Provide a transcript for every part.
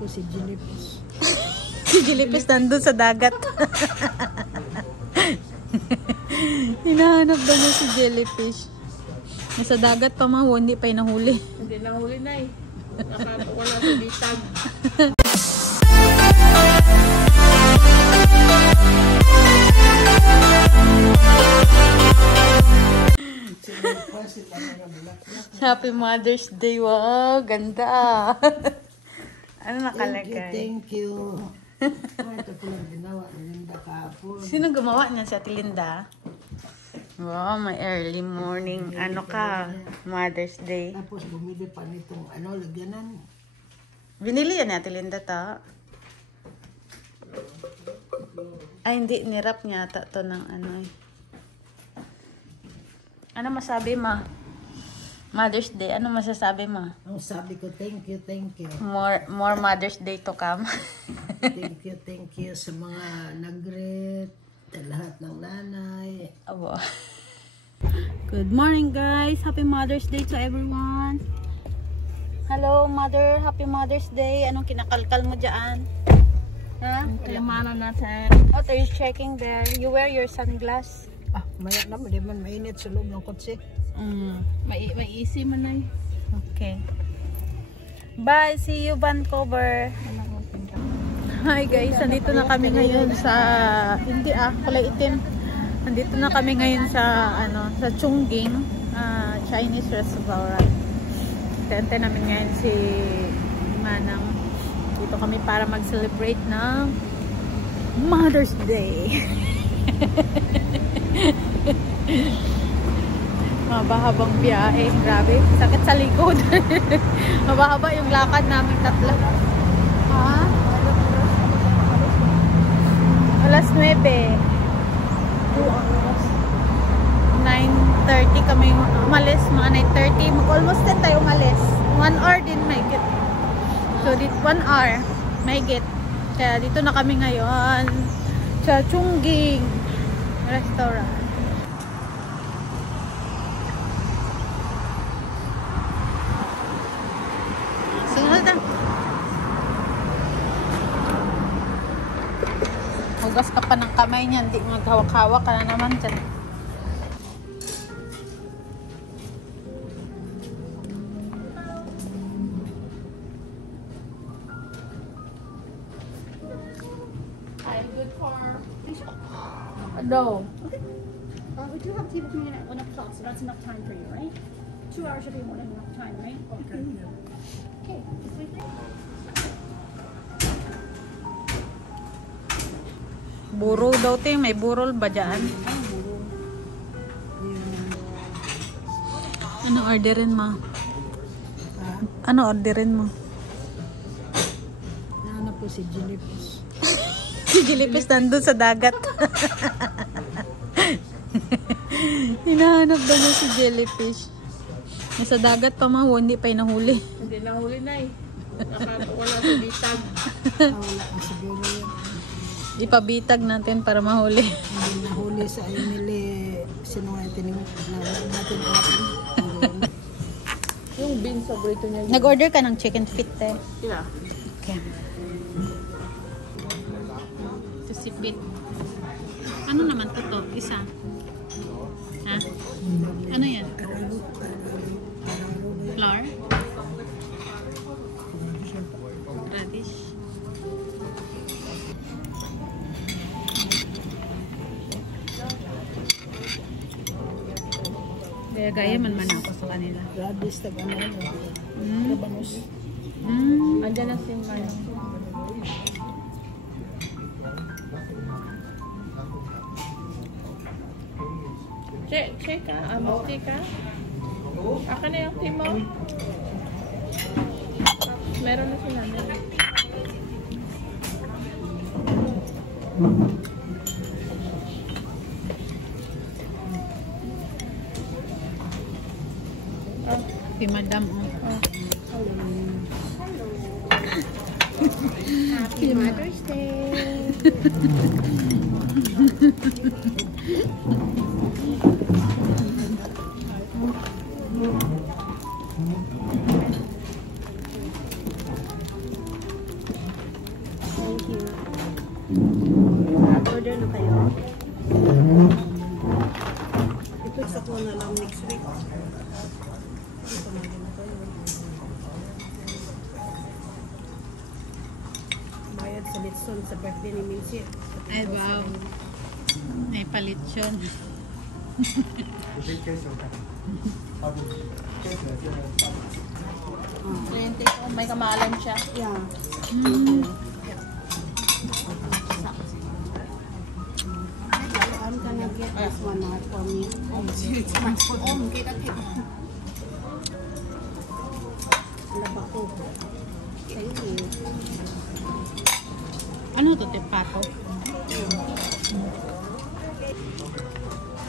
po si Jellyfish. Si Jellyfish nandun sa dagat. Hinahanap daw mo si Jellyfish. Nasa dagat pa ma, hindi pa nahuli. Hindi nahuli na eh. Wala sa bitag. Happy Mother's Day. Wow, ganda. Ano nakalagay? Thank you. Ito po lang ginawa ni Linda kahapon. Sino gumawa niyan? Si Ate Linda? Wow, may early morning. Ano ka? Mother's Day. Tapos bumili pa nitong lagyanan. Binili yan ni Ate Linda ta. Ay, hindi. Nirap niya ata to ng ano eh. Ano masabi ma? Mother's Day. Ano masasabi ma? Ang sabi ko, thank you, thank you. More Mother's Day to come. Thank you sa mga nag-greet, sa lahat ng nanay. Abo. Good morning guys. Happy Mother's Day to everyone. Hello mother. Happy Mother's Day. Anong kinakalkal mo dyan? Ha? Kayamanan natin. What are you checking there? You wear your sunglass? Maya naman, di man mainit sa loob ng kotse. May easy man na. Okay. Bye. See you Vancouver. Hi guys. Nandito na kami ngayon sa kulay itim. Nandito na kami ngayon sa sa Chongqing Chinese restaurant. Tente namin ngayon si Manang. Dito kami para mag-celebrate ng Mother's Day. Mababa-habang biyahe. Grabe. Sakit sa likod. Mababa yung lakad namin tatlo. Ha? Alas 9. 9:30 kami umalis. Mga 9:30. Almost 10 tayo umalis. 1 hour din may get. So, 1 hour may get. Kaya dito na kami ngayon sa Chongqing restaurant. Sunod na. Hugas ka pa ng kamay niyan. Hindi maghawak-hawak ka na naman dyan. No. We do have people coming in at 1 o'clock, so that's enough time for you, right? 2 hours should be more than enough time, right? Okay. Okay. Just wait there. Buro daw te. May burol ba dyan? Ano orderin mo? Ano orderin mo? Nahanap po si Jellyfish. Si Jellyfish nandun sa dagat. Hinahanap daw mo si Jellyfish. Nasa dagat pa ma, hindi pa nahuli. Hindi nahuli na eh. Wala sa bitag. Wala na siguro yun. Ipabitag natin para mahuli. Hindi nahuli sa Emily. Sino nga natin natin. Yung beans, paborito niya. Nag-order ka ng chicken feet eh. Yeah. Okay. Sipit. Ano naman to? Isa. Ha? Ano yan? Flour? Radish? Gaya-gaya man ako sa kanila. Radish, taga-ano. Labanos. Andiyan na si Mayo. Check ka? Amuti ka? Aka na yung team mo? Meron na sila na. Si Madam. Happy Mother's Day. you. Order na kayo. Ito sa ko na lang next week. Bayad sa litson sa birthday ni Mincy. Ay, wow. May palit yun. Kliyente ko, may kamalan siya. Yeah. I'm gonna get this one out for me. Get a tip. Laba ko. Thank you. Ano ito, tepato?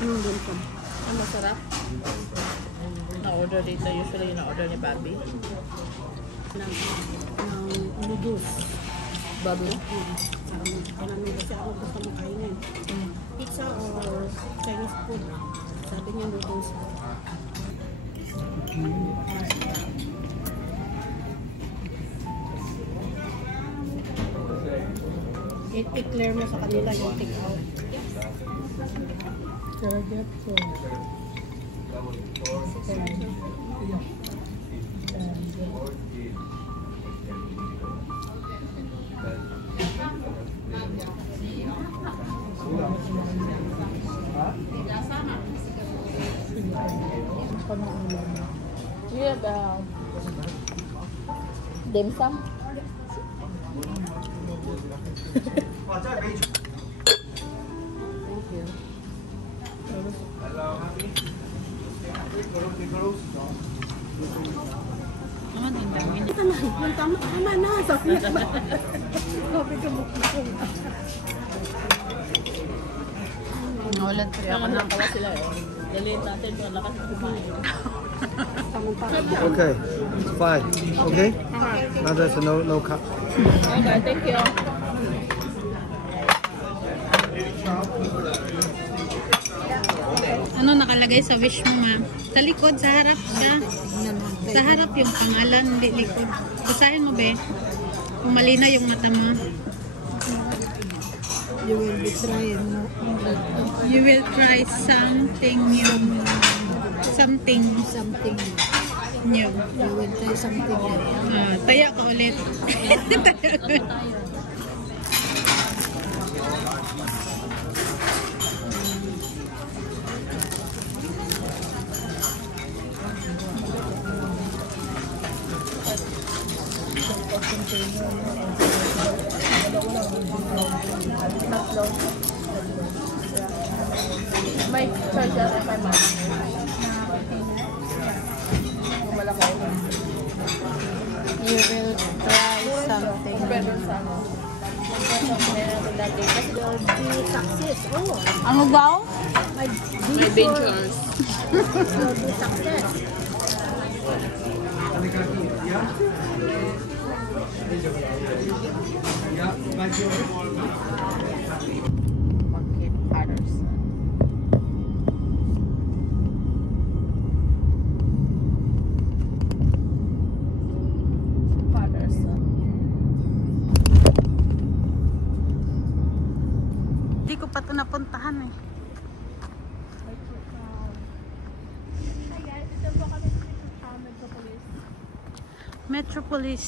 Anong dun ko? Ang masarap. Na-order dito. Usually, na-order ni Bobby. Ng noodles. Bobby? Marami kasi ako gusto makainin. Pizza or Chinese food. Sabi niya noodles. I-clear mo sa kanila yung take out. You have dim sum? Thank you. Ano din dami? Yung tama na. Sabi niya ba? Sabi ka mo. Naulan tuloy ako ng Nakakatawa sila eh. Daliin natin kung lakas kumain. Okay, it's fine. Okay? Now there's no cut. Okay, thank you. ano nakalagay sa wish mo, ma'am? Sa likod, sa harap siya. Sa harap yung pangalan, hindi likod. Basahin mo, be. Kung malina yung mata mo. You will be trying mo. You will try something new. Something Something. new. You will try something new. Taya ko ulit. Taya ko. May charger at my mom. Malaki. You will try something Pero new. sa ano. Kasi Be success. Oh, Ano daw? my adventures. will be success. Okay, Patterson. Patterson. Hindi ko pa ito napuntahan eh. Hi guys, ito po kami sa Metropolis. Metropolis.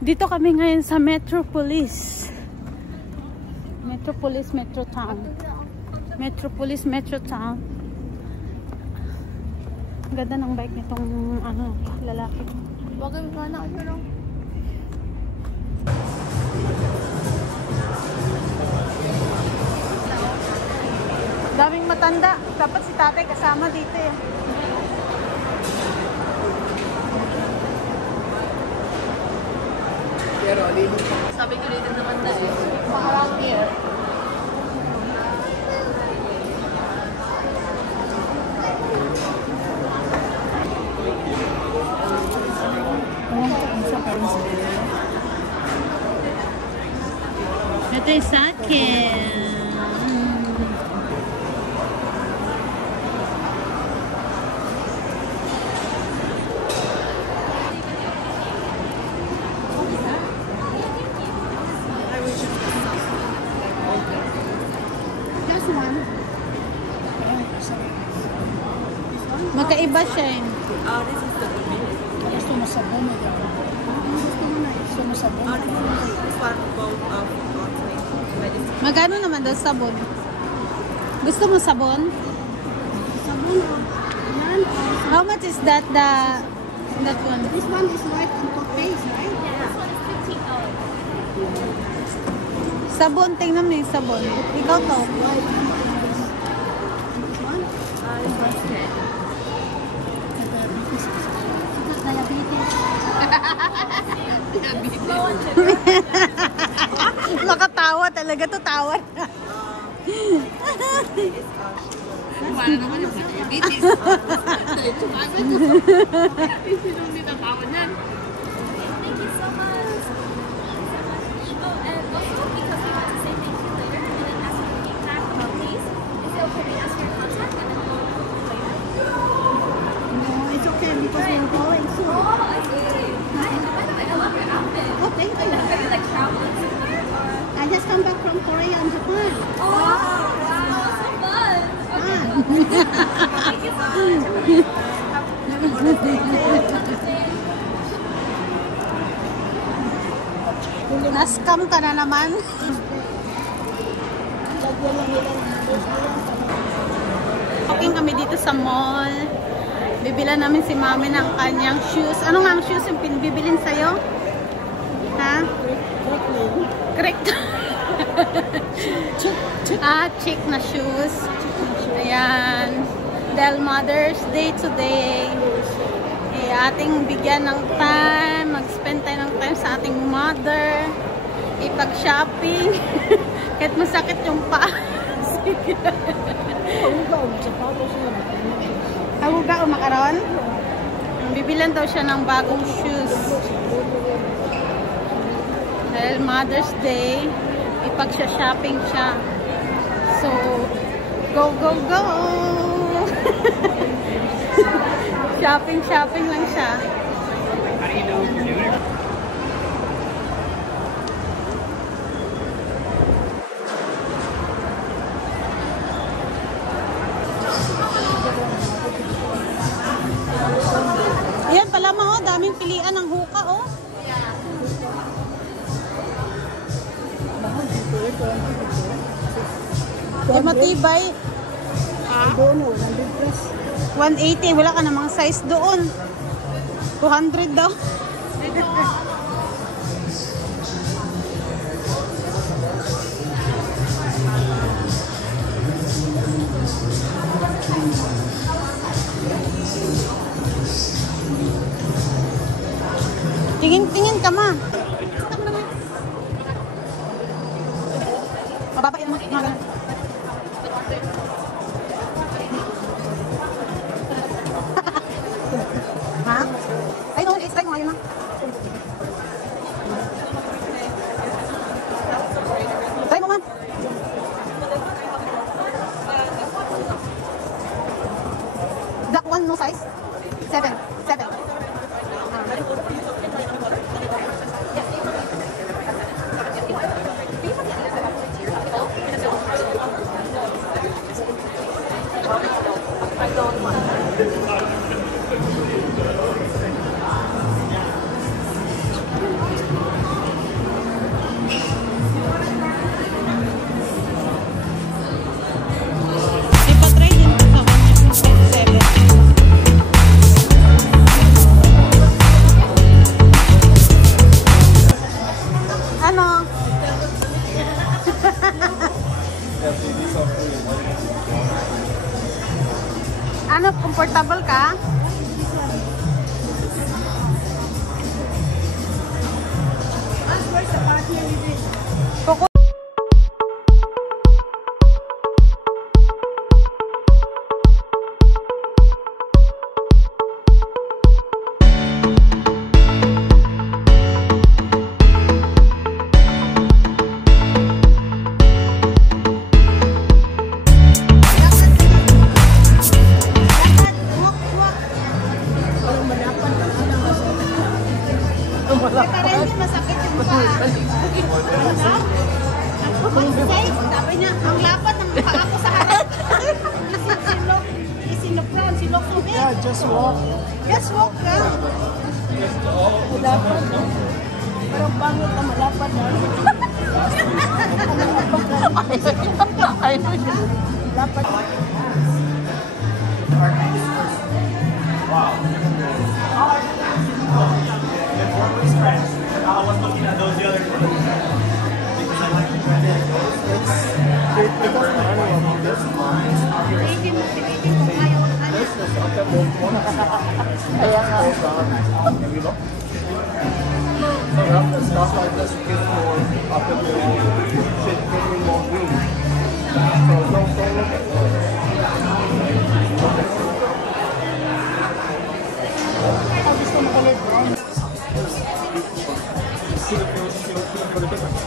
Dito kami ngayon sa Metropolis. Metropolis, Metro Town. Metropolis, Metro Town. Ang ganda ng bike nitong ano, lalaki. Wagay mo na ako lang. Daming matanda. Dapat si tatay kasama dito eh. Sabi ko dito naman na eh. Around here. Ito yung sa akin. Magkaiba siya eh. Gusto mo sabon mo yan. Gusto mo sabon. Magkano naman daw sabon? Gusto mo sabon? Sabon o. Yan. How much is that that one? This one is white and toothpaste, right? Sabon, tingnan mo yung sabon. Ikaw to. White. And this one? Diabetes. Nakatawa talaga to, tawa. Wala naman yung diabetes. Sinong nitatawa niyan? Thank you so much. Oh, and also because we want to say thank you later and then ask for feedback about these, is it okay to ask for your contact and then we'll later? No, it's okay because we're going soon. Oh, I see. By the way, I love your outfit. Oh, thank you. Are you like traveling somewhere or? I just come back from Korea and Japan. Oh, wow, so fun. Okay. Thank you so much. Nascam ka na naman. Walking kami dito sa mall. Bibila namin si Mami ng kanyang shoes. Ano nga ang shoes yung bibilin sa'yo? Ha? Correct. Chic na shoes. Ayan. Dahil Mother's Day today. Ating bigyan ng time. Mag-spend tayo ng time sa ating mother. Ipag-shopping. Kahit masakit yung paa. Hahuga o makaron? Bibilan daw siya ng bagong shoes. Dahil Mother's Day, ipag-shopping siya. So, go, go, go! Shopping lang siya. Ayan pala mo, daming pilian ng hookah, oh. Yung matibay. 180, wala ka namang size doon. 200 daw. Tingin ka ma. Mababain mo. Ha? Ay, no, it's like mo ngayon, ma. Try mo, ma. That one, no size? 7. Ipatry din ko sa 1.7. Ano? Ano, comfortable ka? Kuku masakit yung mukha. Sabi niya, ang lapad ng mukha ako sa harap. Isinopron. Silok Sumi. Yeah, just walk. Just walk ka. Malapad. Parang pangit na malapad na. Lapad. I was looking at those the other day because I like to try to It doesn't matter about this. This is up at one. Have you looked? So you have to stuff like this to get more up at the shit getting more green. So don't look at I just don't want to brown. See the difference.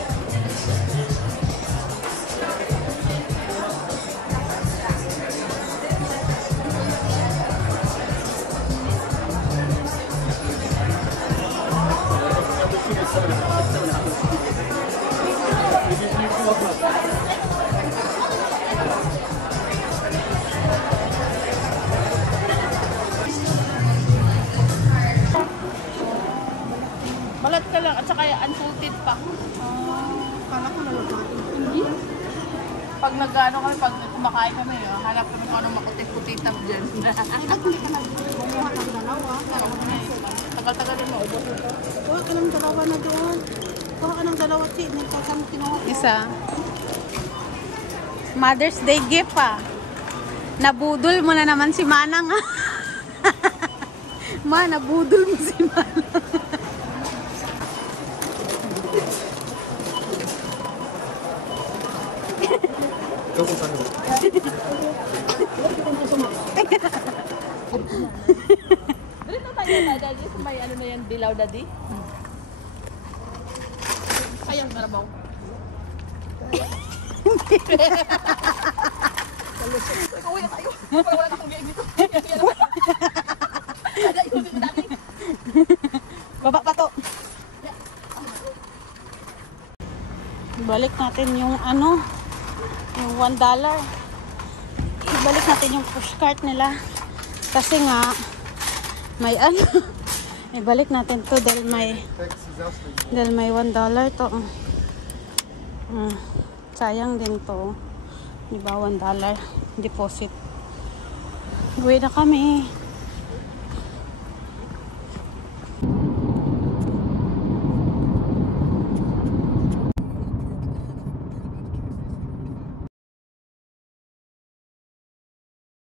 Balat ka lang at saka unsalted pa. Kala ko nalagati. Hindi. Pag nag-ano kami, pag kumakain kami, hanap kami kung anong makutit-kutitam dyan. Bakit hindi ka nagbubuhat ng dalawa? Tagal-tagal din maubos ito. Kuha ka ng dalawa na doon. Kuha ka ng dalawa, Chi. Saan mo kinuha? Isa. Mother's Day gift ah. Nabudol mo na naman si Manang ah. Ma, nabudol mo si Manang. Dali na tayo na daddy. May ano na yan, dilaw daddy. Sayang narabaw. Uwi na tayo. Parang wala na akong game dito. Baba pa to. Balik natin yung ano, yung $1. Ibalik natin yung pushcart nila. Kasi nga, may ano. Ibalik natin to dahil may $1 to. Sayang din to. Diba $1 deposit. Uwi na kami.